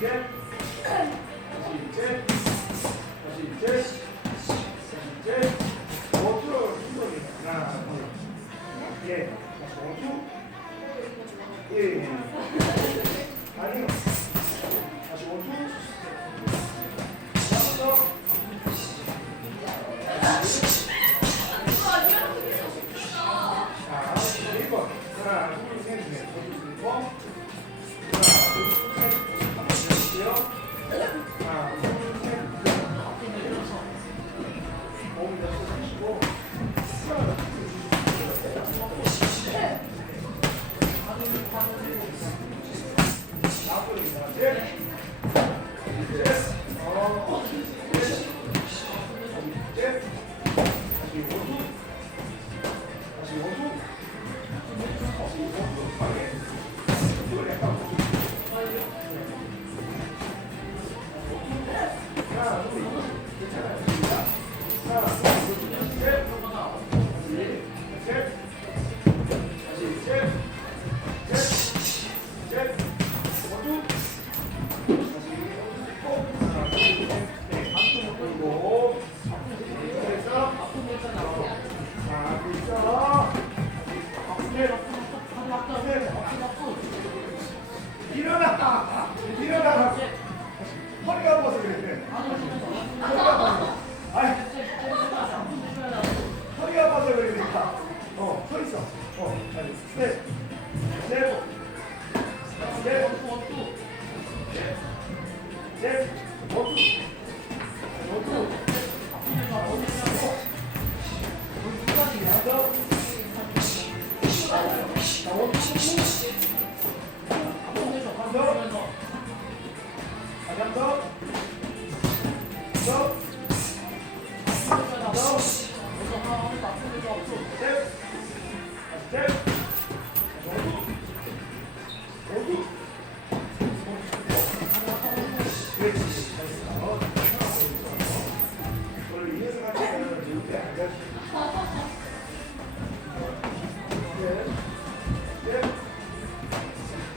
Yeah. Beautiful.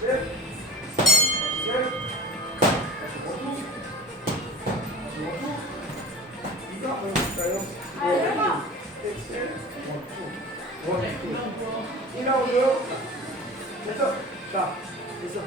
One, two. You know, girl. It's up. Stop. It's up.